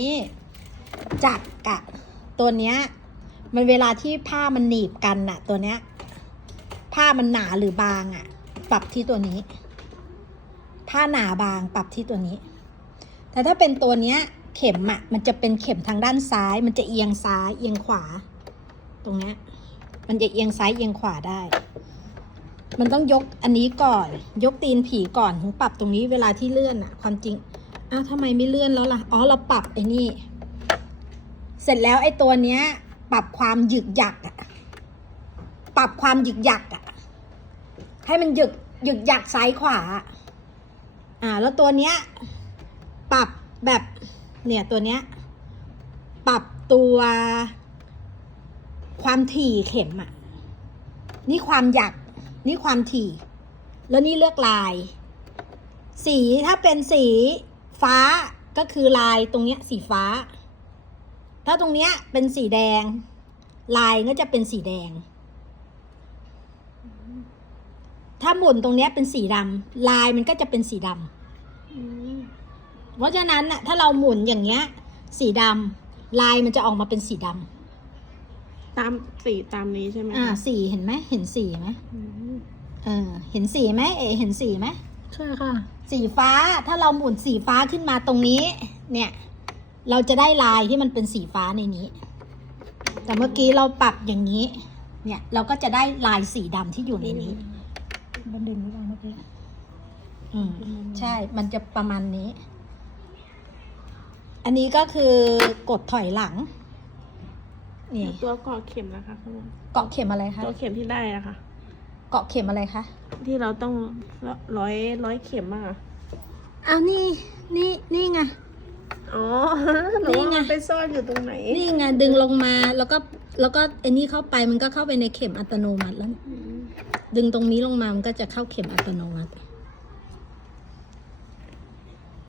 นี่จักรอะตัวเนี้ยมันเวลาที่ผ้ามันหนีบกันน่ะตัวเนี้ย ผ้ามันหนาหรือบางอะปรับที่ตัวนี้ ผ้าหนาบางปรับที่ตัวนี้ แต่ถ้าเป็นตัวเนี้ย เข็มอะมันจะเป็นเข็มทางด้านซ้าย มันจะเอียงซ้ายเอียงขวา ตรงเนี้ยมันจะเอียงซ้ายเอียงขวาได้ มันต้องยกอันนี้ก่อน ยกตีนผีก่อนถึงปรับตรงนี้เวลาที่เลื่อนอะความจริง อ้าวทำไมไม่เลื่อนแล้วล่ะ อ๋อ เราปรับไอ้นี่ เสร็จแล้วไอ้ตัวเนี้ย ปรับความหยึกหยักอะปรับความหยึกหยักอะให้มันหยึกหยึกหยักซ้ายขวา อ่า แล้วตัวเนี้ย ปรับแบบ เนี่ยตัวเนี้ย ปรับตัวความถี่เข็มอะนี่ความหยัก นี่ความถี่ แล้วนี่เลือกลาย สีถ้าเป็นสี ฟ้าก็คือลายตรงเนี้ยสีฟ้า ถ้าตรงเนี้ยเป็นสีแดง ลายก็จะเป็นสีแดง ถ้าหมุนตรงเนี้ยเป็นสีดำลายมันก็จะเป็นสีดำเพราะฉะนั้นน่ะถ้าเราหมุนอย่างเงี้ย สีดำลายมันจะออกมาเป็นสีดำตามสีตามนี้ใช่ไหมอ่าคะสีเห็นไหมเห็นสีไหมอืมเออเห็นสีไหมเอเห็นสีไหมใช่ค่ะ สีฟ้าถ้าเราหมุนสีฟ้าขึ้นมาตรงนี้ เนี่ย เราจะได้ลายที่มันเป็นสีฟ้าในนี้ แต่เมื่อกี้เราปรับอย่างนี้ เนี่ยเราก็จะได้ลายสีดำที่อยู่ในนี้บันเด่นหรือเปล่าเมื่อกี้อืมใช่ มันจะประมาณนี้ อันนี้ก็คือกดถอยหลัง นี่ ตัวเกาะเข็มนะคะคุณลุงเกาะเข็มอะไรคะ ตัวเข็มที่ได้นะคะ เกาะเข็มอะไรคะที่เราต้องร้อยร้อยเข็มอะค่ะอ้าวนี่นี่นี่ไง อ๋อหนูนี่ว่าไง มันไปซ่อนอยู่ตรงไหน นี่ไงดึงลงมาแล้วก็แล้วก็ไอ้นี่เข้าไปมันก็เข้าไปในเข็มอัตโนมัติแล้วอืมดึงตรงนี้ลงมามันก็จะเข้าเข็มอัตโนมัติอ